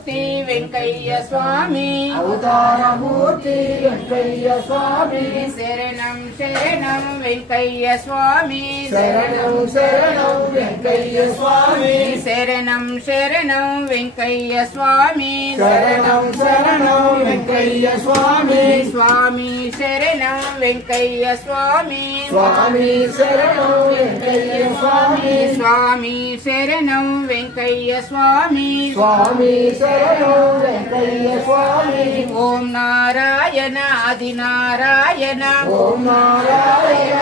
మూర్తి వెంకయ్య స్వామి అవతార మూర్తి వెంకయ్య స్వామి శరణం శరణం వెంకయ్య స్వామి శరణం శరణం వెంకయ్య స్వామి శరణం శరణం వెంకయ్య స్వామి శరణం శరణం వెంకయ్య స్వామి స్వామి శరణం వెంకయ్య స్వామి స్వామి శరణం వెంకయ్య స్వామి స్వామి శరణం వెంకయ్య స్వామి స్వామి శరణం వెంకయ్య స్వామి ఓం నారాయణ ఆది నారాయణ ఓం నారాయణ